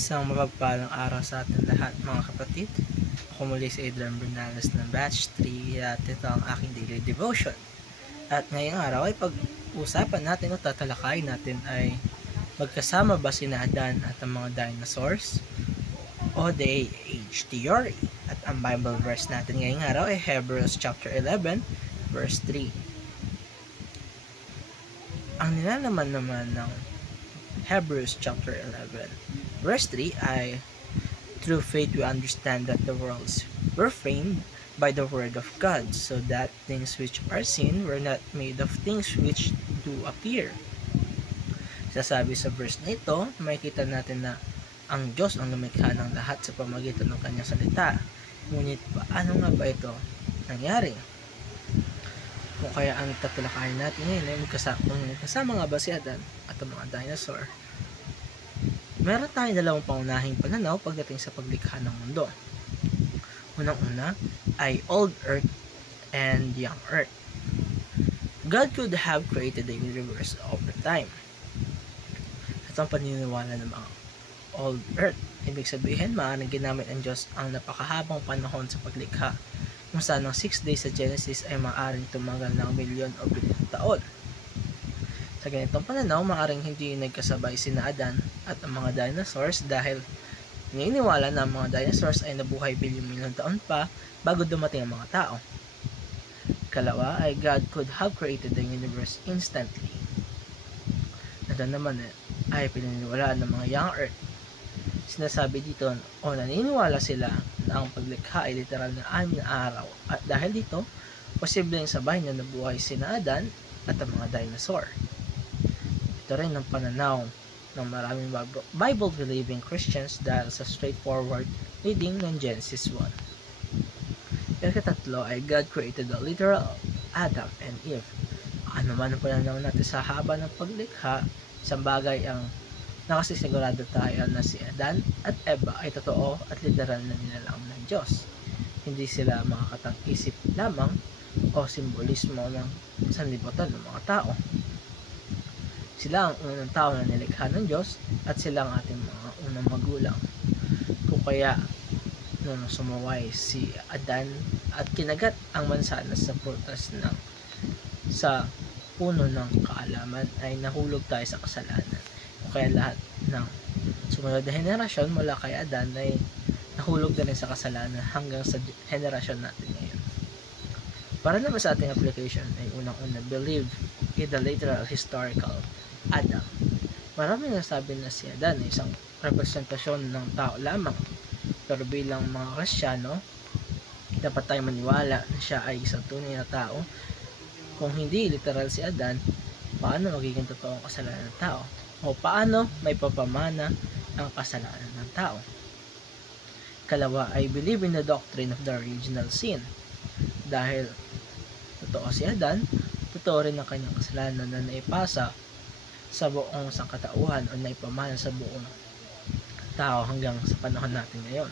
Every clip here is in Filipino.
Isang mapagpalang araw sa ating lahat mga kapatid. Ako muli si Adrian Bernales ng Batch 3 at ito ang aking daily devotion. At ngayong araw ay pag-usapan natin o tatalakayin natin ay magkasama ba sina Adan at ang mga dinosaurs o the age theory. At ang Bible verse natin ngayong araw ay Hebrews chapter 11 verse 3. Ang nilalaman naman ng Hebrews chapter 11 verse 3 ay, through faith we understand that the worlds were framed by the word of God, so that things which are seen were not made of things which do appear. Sasabi sa verse na ito, makikita natin na ang Diyos ang lumikha ng lahat sa pamamagitan ng kanyang salita. Ngunit paano nga ba ito nangyari? Kung kaya ang tatalakayin natin ngayon ay magkasama nga ba si Adan at ang mga dinosaur? Meron tayong dalawang pangunahing pananaw pagdating sa paglikha ng mundo. Unang-una ay Old Earth and Young Earth. God could have created the universe over time. Ito ang paniniwala ng mga Old Earth. Ibig sabihin, maaaring ginamit ang Diyos ang napakahabang panahon sa paglikha, kung saan ang 6 days sa Genesis ay maaaring tumagal ng milyon o bilyong taon. Sa ganitong pananaw, maaaring hindi nagkasabay sina Adan at ang mga dinosaurs dahil naniniwala na ang mga dinosaurs ay nabuhay bilyong-milyong taon pa bago dumating ang mga tao. Kalawa ay God could have created the universe instantly. Ito naman ay pinaniniwalaan ng mga Young Earth. Sinasabi dito o naniniwala sila na ang paglikha ay literal na 6 na araw at dahil dito, posibleng sabay na nabuhay sina Adan at ang mga dinosaur. Ito rin ang pananaw ng maraming Bible-believing Christians dahil sa straightforward reading ng Genesis 1. Yung katatlo ay God created the literal Adam and Eve. Ano man ang pananaw natin sa haba ng paglikha, isang bagay ang nakasisigurado tayo na si Adan at Eva ay totoo at literal na nilalang ng Diyos. Hindi sila makakatang-isip lamang o simbolismo ng sanlibutan ng mga tao. Sila ang unang tao na nilikha ng Diyos at sila ang ating mga unang magulang. Kung kaya nung sumaway si Adan at kinagat ang mansanas sa prutas sa puno ng kaalaman ay nahulog tayo sa kasalanan. Kung kaya lahat ng sumunod na henerasyon mula kay Adan ay nahulog na rin sa kasalanan hanggang sa henerasyon natin ngayon. Para naman sa ating application ay unang-una, believe in the literal historical Adam. Marami nasabi na si Adan ay isang representasyon ng tao lamang. Pero bilang mga Kristiyano, dapat tayo maniwala na siya ay isang tunay na tao. Kung hindi literal si Adan, paano magiging totoo ang kasalanan ng tao? O paano may papamana ang kasalanan ng tao? Kalawa ay believe in the doctrine of the original sin. Dahil totoo si Adan, totoo rin ang kanyang kasalanan na naipasa sa buong sangkatauhan o naipamana sa buong tao hanggang sa panahon natin ngayon.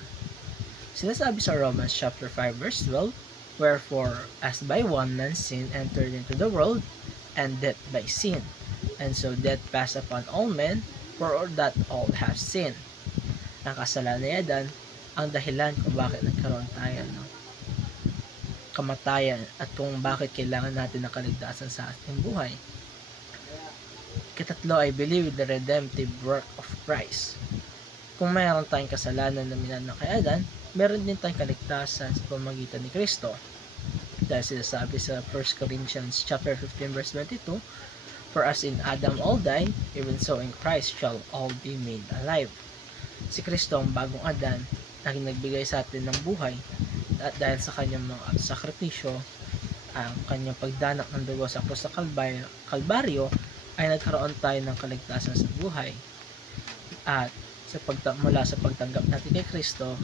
Sinasabi sa Romans chapter 5 verse 12, wherefore as by one man sin entered into the world, and death by sin, and so death passed upon all men, for that all have sinned. Ang kasalanan ni Adan ang dahilan kung bakit nagkaroon tayo ng kamatayan at kung bakit kailangan natin ng kaligtasan sa ating buhay. Katatlo ay believe in the redemptive work of Christ. Kung mayroon tayong kasalanan na minana kay Adan, meron din tayong kaligtasan sa pamamagitan ni Kristo. Dahil sinasabi sa 1 Corinthians chapter 15 verse 22, for as in Adam all died, even so in Christ shall all be made alive. Si Kristo ang bagong Adan, naging nagbigay sa atin ng buhay, at dahil sa kanyang mga sakripisyo, ang kanyang pagdanak ng dugo sa krus sa Kalbaryo, ay nagkaroon tayo ng kaligtasan sa buhay. At mula sa pagtanggap natin kay Kristo,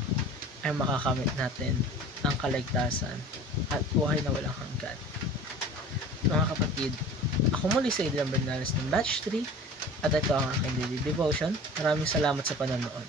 ay makakamit natin ang kaligtasan at buhay na walang hanggan. Mga kapatid, ako muli si Adrian Bernales ng Batch 3 at ito ang aking daily devotion. Maraming salamat sa panonood.